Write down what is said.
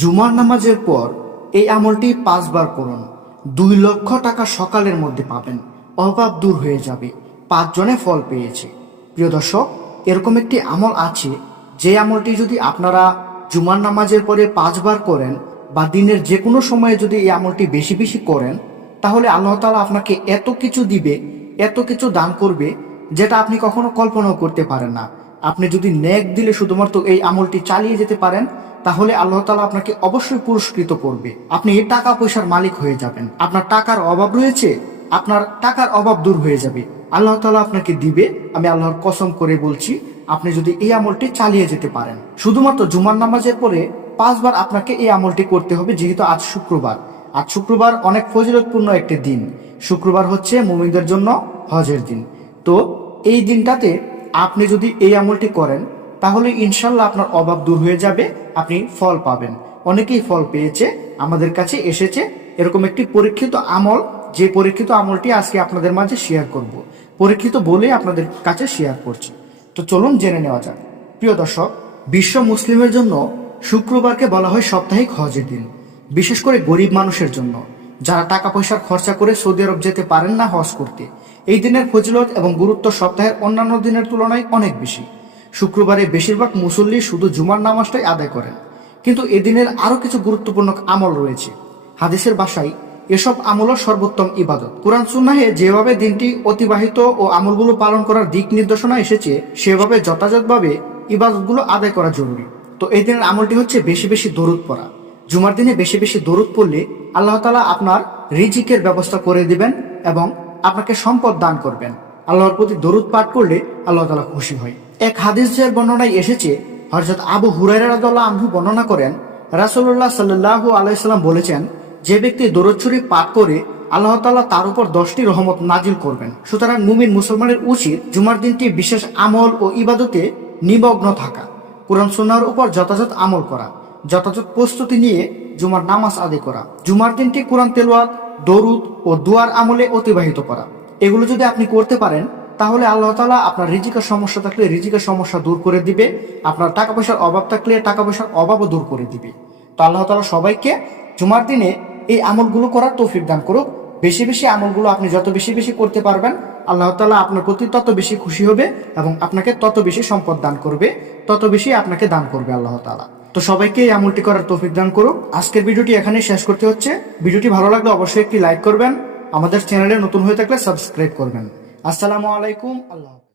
জুমার নামাজের পর এই আমলটি 5 বার করুন। 2 লক্ষ টাকা সকালের মধ্যে পাবেন। অভাব দূর হয়ে যাবে। 5 জনে ফল পেয়েছে। প্রিয় দর্শক, এরকম একটি আমল আছে, যে আমলটি যদি আপনারা জুমার নামাজের পরে 5 বার করেন বা দিনের যে কোনো সময়ে যদি এই আমলটি বেশি বেশি করেন, তাহলে আল্লাহ তাআলা আপনাকে এত কিছু দিবে, এত কিছু দান করবে, যেটা আপনি কখনো কল্পনাও করতে পারেন না। আপনি যদি নেক দিলে শুধুমাত্র এই আমলটি চালিয়ে যেতে পারেন, তাহলে আল্লাহ তাআলা আপনাকে অবশ্যই পুরস্কৃত করবে। আপনি টাকা পয়সার মালিক হয়ে যাবেন। আপনার টাকার অভাব রয়েছে, আপনার টাকার অভাব দূর হয়ে যাবে। আল্লাহ তাআলা আপনাকে দিবে। আমি আল্লাহর কসম করে বলছি, আপনি যদি এই আমলটি চালিয়ে যেতে পারেন। শুধুমাত্র জুমার নামাজের পরে 5 বার আপনাকে এই আমলটি করতে হবে। যেহেতু আজ শুক্রবার, আজ শুক্রবার অনেক ফজিলতপূর্ণ একটি দিন। শুক্রবার হচ্ছে মুমিনদের জন্য হজের দিন। তো এই দিনটাতে আপনি যদি এই আমলটি করেন, তাহলে ইনশাল্লাহ আপনার অভাব দূর হয়ে যাবে, আপনি ফল পাবেন। অনেকেই ফল পেয়েছে, আমাদের কাছে এসেছে এরকম একটি পরীক্ষিত আমল, যে পরীক্ষিত আমলটি আজকে আপনাদের মাঝে শেয়ার করব। পরীক্ষিত বলে আপনাদের কাছে শেয়ার করছি। তো চলুন জেনে নেওয়া যাক। প্রিয় দর্শক, বিশ্ব মুসলিমের জন্য শুক্রবারকে বলা হয় সাপ্তাহিক হজের দিন। বিশেষ করে গরিব মানুষের জন্য, যারা টাকা পয়সার খরচা করে সৌদি আরব যেতে পারেন না হজ করতে, এই দিনের ফজিলত এবং গুরুত্ব সপ্তাহের অন্যান্য দিনের তুলনায় অনেক বেশি। শুক্রবারে বেশিরভাগ মুসল্লি শুধু জুমার নামাজটাই আদায় করেন, কিন্তু এদিনের আরো কিছু গুরুত্বপূর্ণ আমল রয়েছে। হাদিসের ভাষায় এসব আমলও সর্বোত্তম ইবাদত। কুরআন সুন্নাহে যেভাবে দিনটি অতিবাহিত ও আমলগুলো পালন করার দিক নির্দেশনা এসেছে, সেভাবে যথাযথভাবে ইবাদতগুলো আদায় করা জরুরি। তো এই দিনের আমলটি হচ্ছে বেশি বেশি দরুদ পড়া। জুমার দিনে বেশি বেশি দরুদ পড়লে আল্লাহ তাআলা আপনার রিজিকের ব্যবস্থা করে দিবেন এবং আপনাকে সম্পদ দান করবেন। আল্লাহর প্রতি দরুদ পাঠ করলে আল্লাহ তাআলা খুশি হয়। এক হাদিসের বর্ণনায় এসেছে, হযরত আবু হুরায়রা রাদিয়াল্লাহু আনহু বর্ণনা করেন, রাসূলুল্লাহ সাল্লাল্লাহু আলাইহি সাল্লাম বলেছেন, যে ব্যক্তি দরুদ শরীফ পাঠ করে, আল্লাহ তাআলা তার উপর 10টি রহমত নাজিল করবেন। সুতরাং মুমিন মুসলমানের উচিত জুমার দিনটি বিশেষ আমল ও ইবাদতে নিমগ্ন থাকা, কুরআন সুন্নাহর উপর যথাযথ আমল করা, যথাযথ প্রস্তুতি নিয়ে জুমার নামাজ আদায় করা, জুমার দিনটি কোরআন তেলাওয়াত, দরুদ ও দুয়ার আমলে অতিবাহিত করা। এগুলো যদি আপনি করতে পারেন, তাহলে আল্লাহ তাআলা আপনার রিজিকের সমস্যা থাকলে রিজিকের সমস্যা দূর করে দিবে, আপনার টাকা পয়সার অভাব থাকলে টাকা পয়সার অভাবও দূর করে দিবে। তো আল্লাহ তাআলা সবাইকে জুমার দিনে এই আমলগুলো করার তৌফিক দান করুক। বেশি বেশি আমলগুলো আপনি যত বেশি বেশি করতে পারবেন, আল্লাহ তাআলা আপনার প্রতি তত বেশি খুশি হবে এবং আপনাকে তত বেশি সম্পদ দান করবে, তত বেশি আপনাকে দান করবে আল্লাহ তাআলা। তো সবাইকে এই আমলটি করার তৌফিক দান করুক। আজকের ভিডিওটি এখানেই শেষ করতে হচ্ছে। ভিডিওটি ভালো লাগলে অবশ্যই একটি লাইক করবেন, আমাদের চ্যানেলে নতুন হয়ে থাকলে সাবস্ক্রাইব করবেন। আসসালামু আলাইকুম। আল্লাহ।